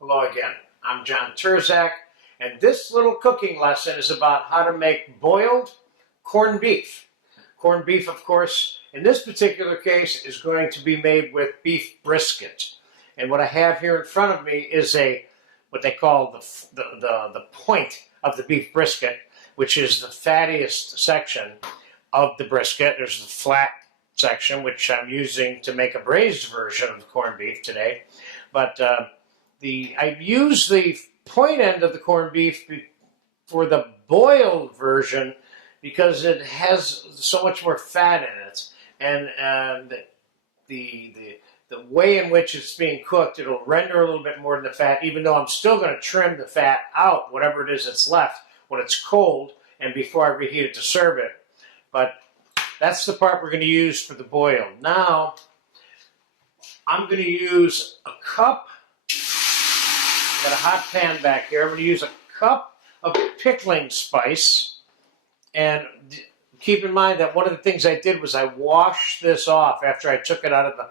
Hello again, I'm John Turzak, and this little cooking lesson is about how to make boiled corned beef. Corned beef, of course, in this particular case is going to be made with beef brisket. And what I have here in front of me is what they call the point of the beef brisket, which is the fattiest section of the brisket. There's the flat section, which I'm using to make a braised version of the corned beef today. But I use the point end of the corned beef for the boiled version because it has so much more fat in it, and the way in which it's being cooked, it'll render a little bit more than the fat, even though I'm still going to trim the fat out, whatever it is that's left, when it's cold and before I reheat it to serve it. But that's the part we're going to use for the boil. Now, I'm going to use a cup. I've got a hot pan back here. I'm going to use a cup of pickling spice. And keep in mind that one of the things I did was I washed this off after I took it out of the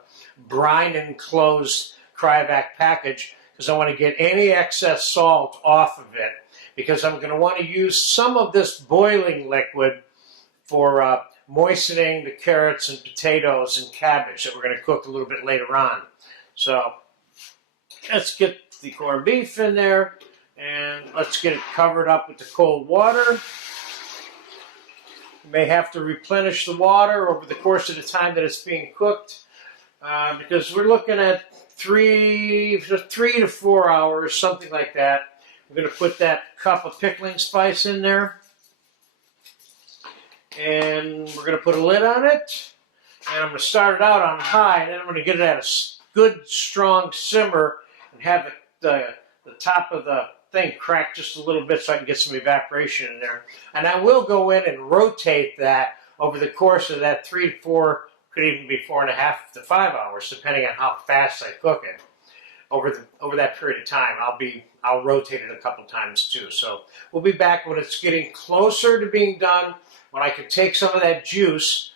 brine-enclosed cryovac package because I want to get any excess salt off of it, because I'm going to want to use some of this boiling liquid for moistening the carrots and potatoes and cabbage that we're going to cook a little bit later on. So let's get the corned beef in there, and let's get it covered up with the cold water. You may have to replenish the water over the course of the time that it's being cooked, because we're looking at 3 to 4 hours, something like that. We're going to put that cup of pickling spice in there, and we're going to put a lid on it, and I'm going to start it out on high, and then I'm going to get it at a good strong simmer and have the top of the thing crack just a little bit so I can get some evaporation in there. And I will go in and rotate that over the course of that 3 to 4, could even be 4.5 to 5 hours, depending on how fast I cook it. Over that period of time, I'll rotate it a couple times too. So we'll be back when it's getting closer to being done, when I can take some of that juice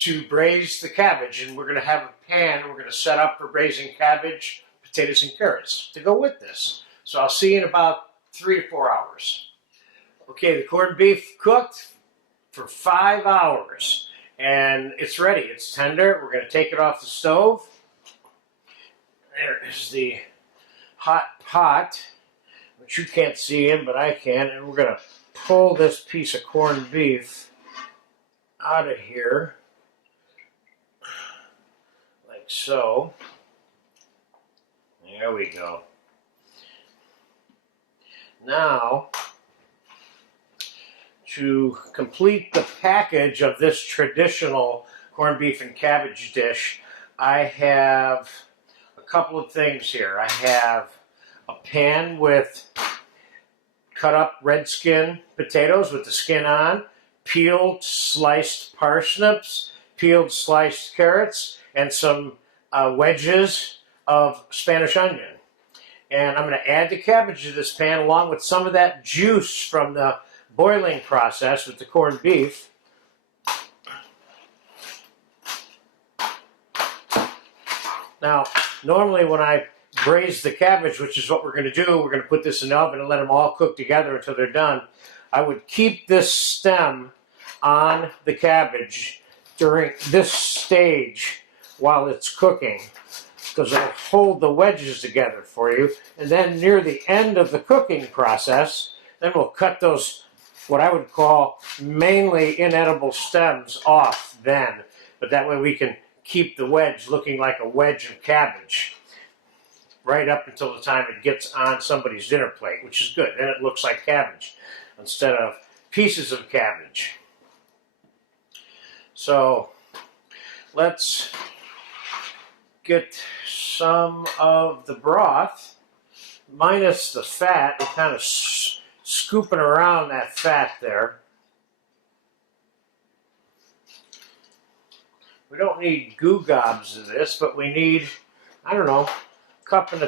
to braise the cabbage, and we're going to have a pan we're going to set up for braising cabbage, potatoes, and carrots to go with this. So I'll see you in about 3 to 4 hours. Okay, the corned beef cooked for 5 hours, and it's ready. It's tender. We're going to take it off the stove. There is the hot pot, which you can't see in, but I can, and we're going to pull this piece of corned beef out of here, like so. There we go. Now, to complete the package of this traditional corned beef and cabbage dish, I have a couple of things here. I have a pan with cut up red skin potatoes with the skin on, peeled sliced parsnips, peeled sliced carrots, and some wedges of Spanish onion. And I'm going to add the cabbage to this pan along with some of that juice from the boiling process with the corned beef. Now, normally when I braise the cabbage, which is what we're going to do, we're going to put this in the oven and let them all cook together until they're done. I would keep this stem on the cabbage during this stage while it's cooking, because it'll hold the wedges together for you. And then near the end of the cooking process, then we'll cut those, what I would call mainly inedible stems, off then. But that way we can keep the wedge looking like a wedge of cabbage right up until the time it gets on somebody's dinner plate, which is good. Then it looks like cabbage instead of pieces of cabbage. So let's get some of the broth, minus the fat, and kind of scooping around that fat there. We don't need goo gobs of this, but we need, I don't know, couple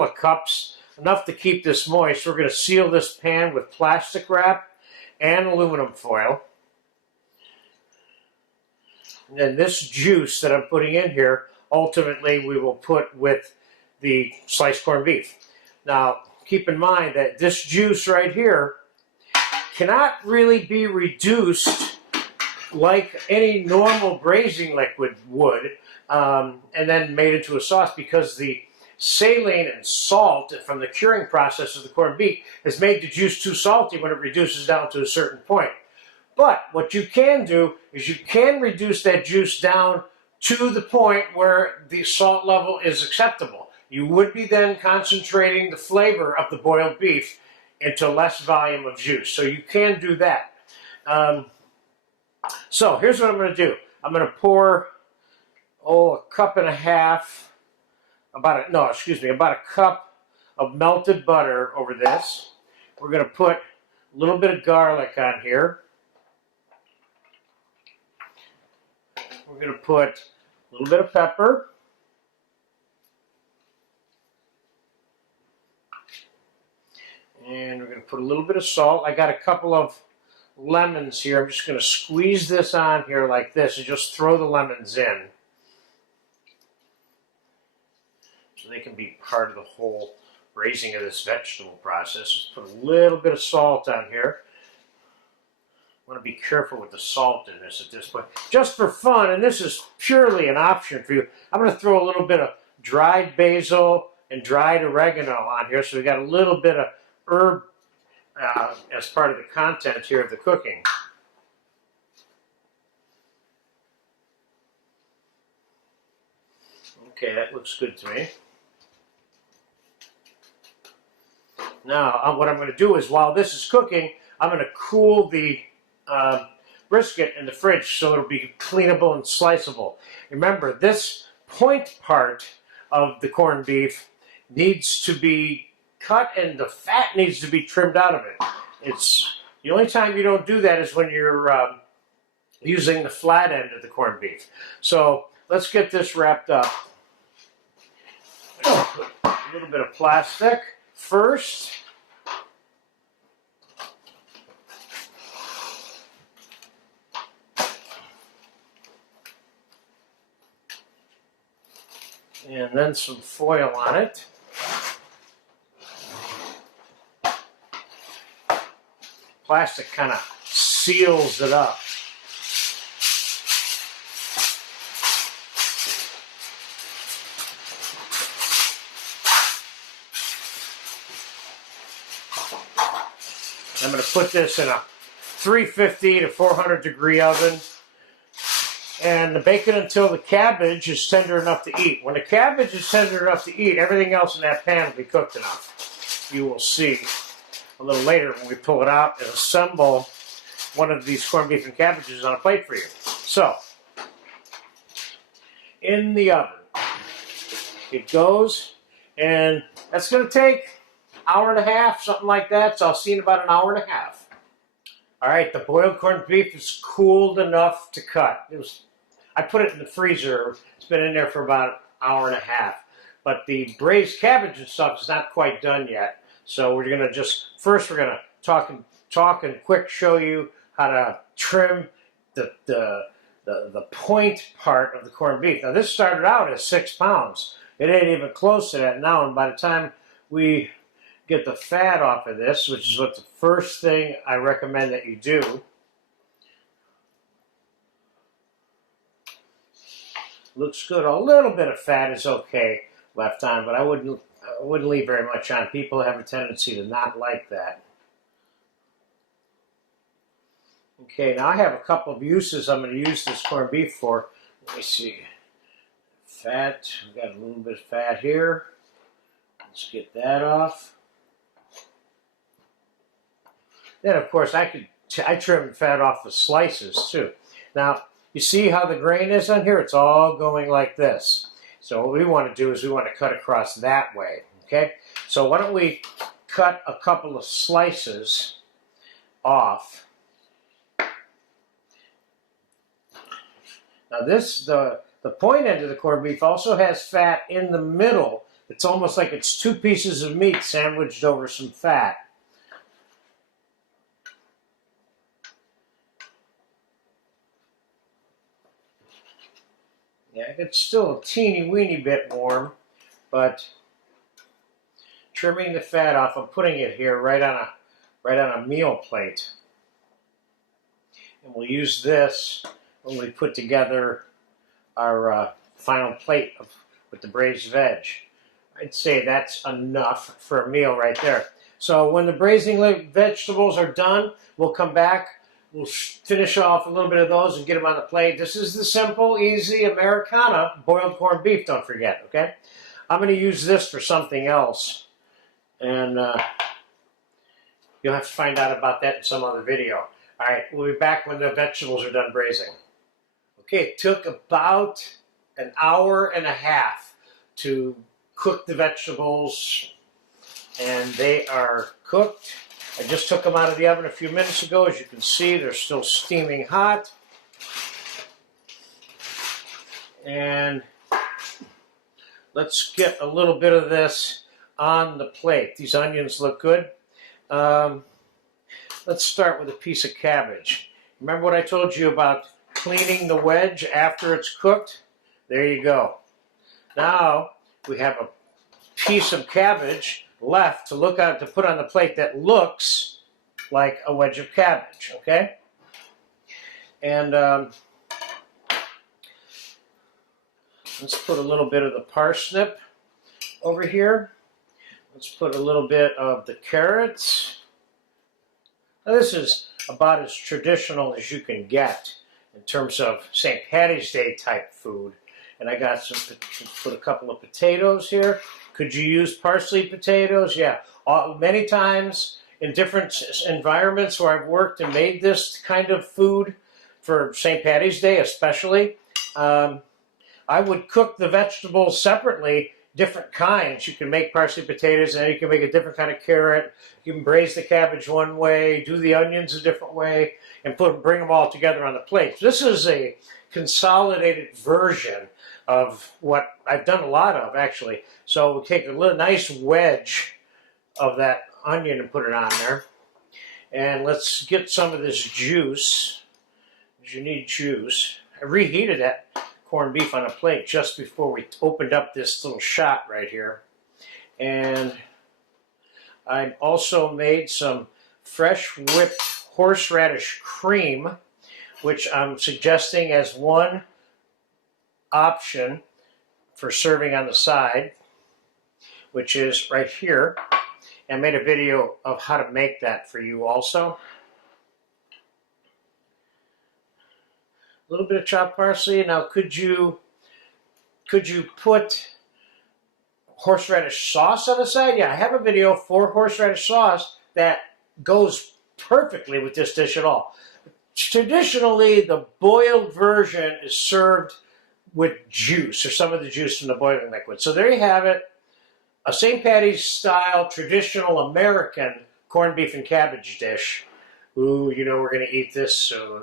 of cups, enough to keep this moist. We're going to seal this pan with plastic wrap and aluminum foil. And then this juice that I'm putting in here, ultimately we will put with the sliced corned beef. Now, keep in mind that this juice right here cannot really be reduced like any normal braising liquid would, and then made into a sauce, because the saline and salt from the curing process of the corned beef has made the juice too salty when it reduces down to a certain point. But what you can do is you can reduce that juice down to the point where the salt level is acceptable. You would be then concentrating the flavor of the boiled beef into less volume of juice. So you can do that. So here's what I'm going to do. I'm going to pour, a cup and a half, about a cup of melted butter over this. We're going to put a little bit of garlic on here. We're going to put a little bit of pepper. And we're going to put a little bit of salt. I got a couple of lemons here. I'm just going to squeeze this on here like this and just throw the lemons in, so they can be part of the whole raising of this vegetable process. Just put a little bit of salt on here. I want to be careful with the salt in this at this point. Just for fun, and this is purely an option for you, I'm going to throw a little bit of dried basil and dried oregano on here, so we got a little bit of herb as part of the content here of the cooking. Okay, that looks good to me. Now, what I'm going to do is, while this is cooking, I'm going to cool the brisket in the fridge so it'll be cleanable and sliceable. Remember, this point part of the corned beef needs to be cut and the fat needs to be trimmed out of it. It's the only time you don't do that is when you're using the flat end of the corned beef. So let's get this wrapped up. Put a little bit of plastic first. And then some foil on it. Plastic kind of seals it up. I'm going to put this in a 350 to 400 degree oven and bake it until the cabbage is tender enough to eat. When the cabbage is tender enough to eat, everything else in that pan will be cooked enough. You will see a little later when we pull it out and assemble one of these corned beef and cabbages on a plate for you. So, in the oven it goes, and that's going to take an hour and a half, something like that. So I'll see you in about an hour and a half. All right, the boiled corned beef is cooled enough to cut. I put it in the freezer. It's been in there for about an hour and a half. But the braised cabbage and stuff is not quite done yet. So we're going to first we're going to talk and quick show you how to trim the point part of the corned beef. Now this started out as 6 pounds. It ain't even close to that now, and by the time we get the fat off of this, which is what the first thing I recommend that you do, looks good. A little bit of fat is okay left on, but I wouldn't leave very much on. People have a tendency to not like that. Okay, now I have a couple of uses I'm going to use this corned beef for. Let me see. Fat, we've got a little bit of fat here. Let's get that off. Then, of course, I trim fat off the slices too. Now, you see how the grain is on here? It's all going like this. So what we want to do is we want to cut across that way, okay? So why don't we cut a couple of slices off. Now the point end of the corned beef also has fat in the middle. It's almost like it's 2 pieces of meat sandwiched over some fat. Yeah, it's still a teeny weeny bit warm, but trimming the fat off. I'm putting it here right on a meal plate. And we'll use this when we put together our final plate with the braised veg. I'd say that's enough for a meal right there. So when the braising vegetables are done, we'll come back. We'll finish off a little bit of those and get them on the plate. This is the simple, easy Americana boiled corned beef, don't forget, okay? I'm going to use this for something else. And you'll have to find out about that in some other video. All right, we'll be back when the vegetables are done braising. Okay, it took about an hour and a half to cook the vegetables, and they are cooked. I just took them out of the oven a few minutes ago. As you can see, they're still steaming hot. And let's get a little bit of this on the plate. These onions look good. Let's start with a piece of cabbage. Remember what I told you about cleaning the wedge after it's cooked? There you go. Now we have a piece of cabbage left to put on the plate that looks like a wedge of cabbage, okay? And let's put a little bit of the parsnip over here. Let's put a little bit of the carrots. Now this is about as traditional as you can get in terms of St. Patty's Day type food. And I got put a couple of potatoes here. Could you use parsley potatoes? Yeah. Many times in different environments where I've worked and made this kind of food for St. Patty's Day especially, I would cook the vegetables separately, different kinds. You can make parsley potatoes and you can make a different kind of carrot. You can braise the cabbage one way, do the onions a different way, and bring them all together on the plate. This is a consolidated version of what I've done a lot of, actually. So we'll take a nice wedge of that onion and put it on there. And let's get some of this juice, because you need juice. I reheated that corned beef on a plate just before we opened up this little shot right here. And I also made some fresh whipped horseradish cream, which I'm suggesting as one option for serving on the side, which is right here. I made a video of how to make that for you also. A little bit of chopped parsley. Now, could you put horseradish sauce on the side? Yeah, I have a video for horseradish sauce that goes perfectly with this dish at all. Traditionally, the boiled version is served with juice, or some of the juice from the boiling liquid. So there you have it, a St. Patty's style traditional American corned beef and cabbage dish. Ooh, you know we're going to eat this soon.